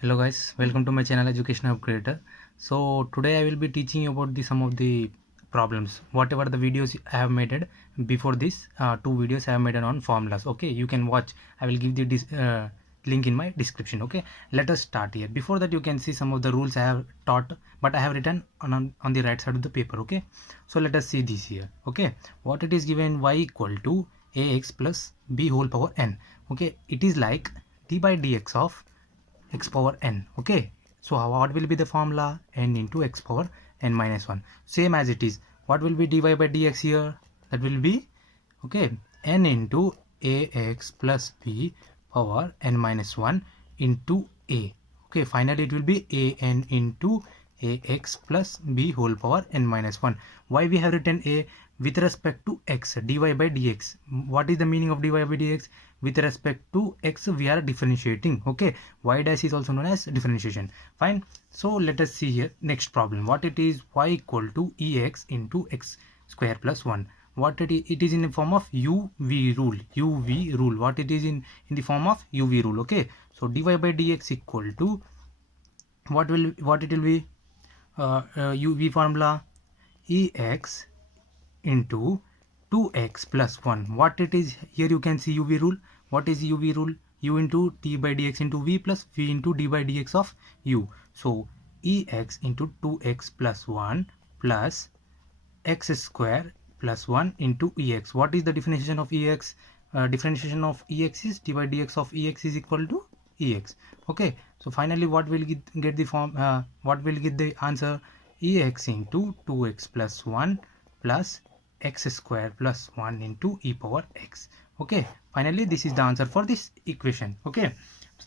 Hello guys, welcome to my channel Education Hub Creator. So today I will be teaching you about some of the problems, whatever the videos I have made it before this. Two videos I have made it on formulas. Okay, you can watch. I will give the link in my description. Okay, let us start here. Before that, you can see some of the rules I have taught, but I have written on the right side of the paper. Okay, so let us see this here. Okay, what it is given: y equal to ax plus b whole power n. Okay, it is like d by dx of x power n. Okay, so what will be the formula? N into x power n minus 1, same as it is. What will be dy by dx here? That will be, okay, n into ax plus b power n minus 1 into a. Okay, finally it will be an into ax plus b whole power n minus 1. Why we have written a? With respect to x, dy by dx. What is the meaning of dy by dx? With respect to x we are differentiating. Okay, y dash is also known as differentiation. Fine, so let us see here next problem. What it is? Y equal to ex into x square plus 1. What it is in the form of uv rule. Uv rule, what it is in the form of uv rule. Okay, so dy by dx equal to what it will be? Uv formula, ex into 2x plus 1. What it is here? You can see uv rule. What is uv rule? U into t by dx into v plus v into d by dx of u. So ex into 2x plus 1 plus x square plus 1 into ex. What is the differentiation of ex? Differentiation of ex is d by dx of ex is equal to ex. Okay, so finally what will get the form? What will get the answer? Ex into 2x plus 1 plus x square plus 1 into e power x. Okay, finally this is the answer for this equation. Okay,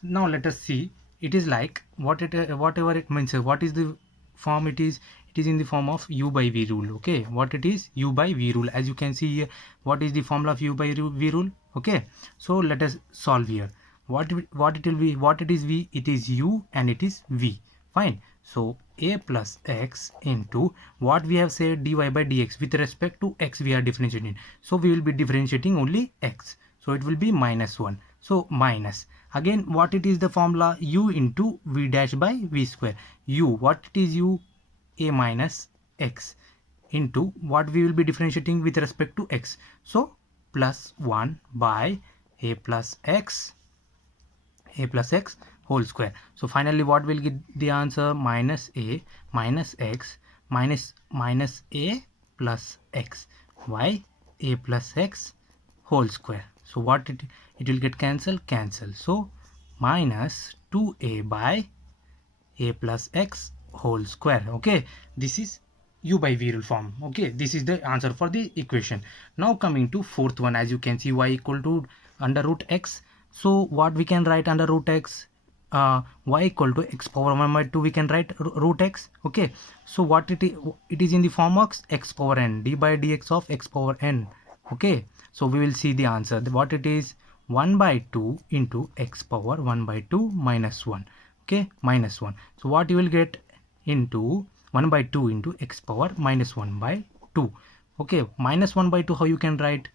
now let us see. It is like whatever it means. What is the form? It is in the form of u by v rule. Okay, what it is? U by v rule. As you can see here, what is the formula of u by v rule? Okay, so let us solve here. What it will be? What it is v? It is u and it is v. Fine, so a plus x into what we have said, dy by dx. With respect to x we are differentiating, so we will be differentiating only x, so it will be minus 1. So minus, again what it is the formula? U into v dash by v square. U, what it is? U, a minus x into what we will be differentiating with respect to x, so plus 1 by a plus x whole square. So finally what will get the answer? Minus a minus x minus a plus x. Why? A plus x whole square. So what it will get cancel. So minus 2a by a plus x whole square. Okay, this is u by v rule form. Okay, this is the answer for the equation. Now coming to fourth one, as you can see, y equal to under root x. So what we can write under root x? Y equal to x power 1 by 2 we can write root x. Okay, so what it is in the form of x power n, d by dx of x power n. Okay, so we will see the answer. What it is? 1 by 2 into x power 1 by 2 minus 1. Okay, minus 1. So what you will get? Into 1 by 2 into x power minus 1 by 2. Okay, minus 1 by 2, how you can write?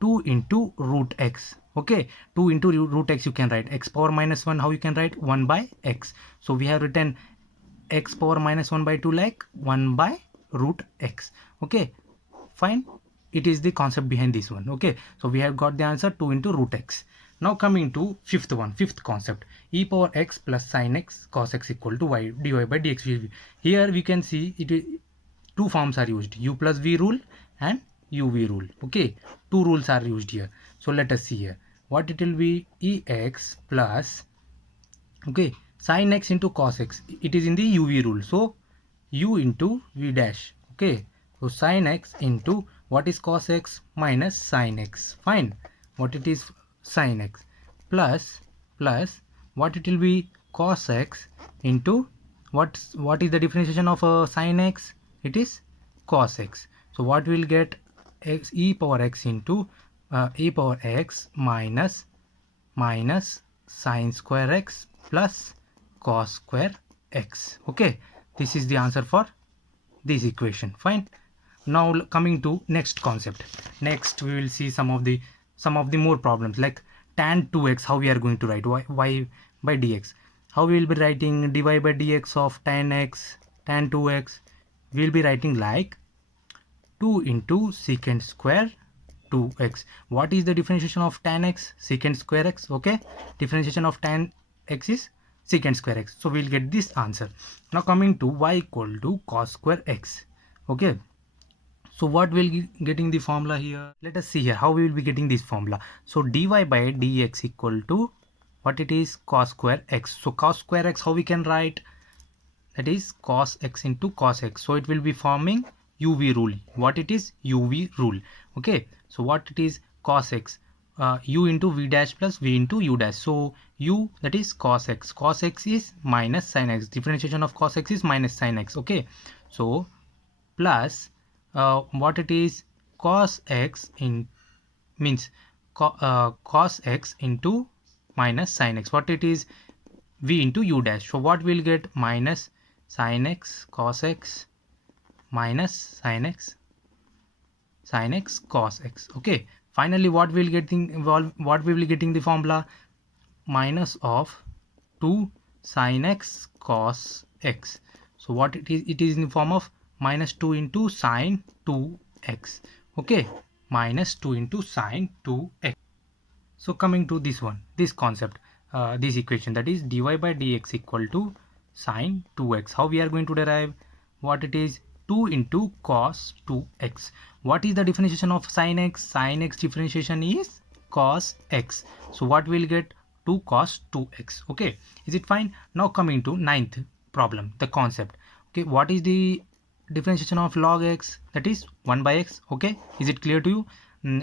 2 into root x. Okay, 2 into root x you can write. X power minus 1, how you can write? 1 by x. So we have written x power minus 1 by 2 like 1 by root x. Okay, fine, it is the concept behind this one. Okay, so we have got the answer 2 into root x. Now coming to fifth concept, e power x plus sin x cos x equal to y dy by dx. Here we can see two forms are used, u plus v rule and uv rule. Okay, two rules are used here. So let us see here. What it will be? Ex plus, okay, sin x into cos x. It is in the uv rule, so u into v dash. Okay, so sin x into what is cos x minus sin x. Fine, what it is? Sin x plus what it will be? Cos x into what is the differentiation of sin x? It is cos x. So what we will get? X e power x into e power x minus sin square x plus cos square x. Okay, this is the answer for this equation. Fine, now coming to next concept. Next we will see some of the more problems like tan 2x, how we are going to write y by dx? How we will be writing dy by dx of tan x, tan 2x? We will be writing like 2 into secant square 2x. What is the differentiation of tan x? Secant square x. Okay, differentiation of tan x is secant square x. So we'll get this answer. Now coming to y equal to cos square x. Okay, so what will be getting the formula here? Let us see here how we will be getting this formula. So dy by dx equal to what it is? Cos square x. So cos square x, how we can write? That is cos x into cos x. So it will be forming UV rule. What it is? UV rule. Okay, so what it is? Cos x, u into v dash plus v into u dash. So u, that is cos x. Cos x is minus sin x. Differentiation of cos x is minus sin x. Okay, so plus what it is? Cos x in means cos x into minus sin x. What it is? V into u dash. So what we'll get? Minus sin x cos x minus sin x cos x. Okay, finally what we'll getting, what we will getting the formula? Minus of 2 sin x cos x. So what it is? It is in the form of minus 2 into sin 2x. Okay, minus 2 into sin 2x. So coming to this one, this concept, this equation, that is dy by dx equal to sin 2x. How we are going to derive? What it is? 2 into cos 2x. What is the differentiation of sin x? Sin x differentiation is cos x. So what we'll get? 2 cos 2x. Okay, is it fine? Now coming to ninth problem, the concept. Okay, what is the differentiation of log x? That is 1 by x. Okay, is it clear to you?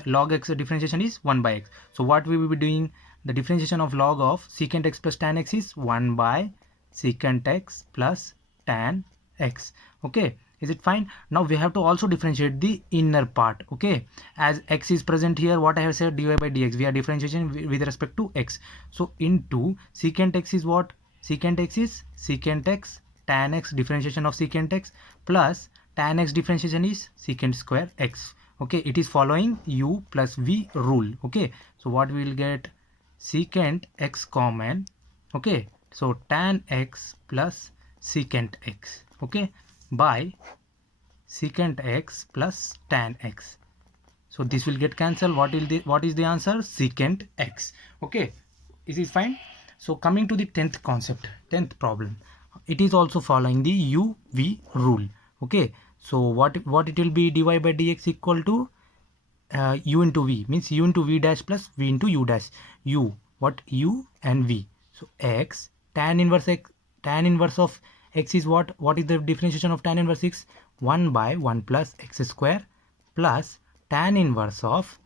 Log x differentiation is 1 by x. So what we will be doing? The differentiation of log of secant x plus tan x is 1 by secant x plus tan x. Okay, is it fine? Now we have to also differentiate the inner part. Okay, as x is present here, what I have said, dy by dx, we are differentiating with respect to x. So into secant x is what? Secant x is secant x tan x, differentiation of secant x, plus tan x differentiation is secant square x. Okay, it is following u plus v rule. Okay, so what we will get? Secant x common. Okay, so tan x plus secant x. Okay, by secant x plus tan x. So this will get cancelled. What is the answer? Secant x. Okay, is it fine? So coming to the 10th concept, 10th problem, it is also following the u v rule. Okay, so what it will be? Dy by dx equal to u into v, means u into v dash plus v into u dash. U, what? U and v. So x tan inverse of x is what? What is the differentiation of tan inverse x? 1 by 1 plus x square plus tan inverse of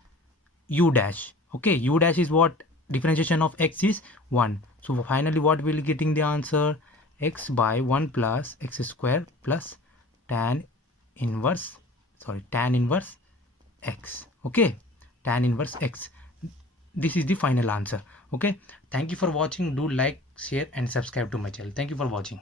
u dash. Okay, u dash is what? Differentiation of x is 1. So finally what will getting the answer? X by 1 plus x square plus tan inverse x. Okay, tan inverse x. This is the final answer. Okay, thank you for watching. Do like, share and subscribe to my channel. Thank you for watching.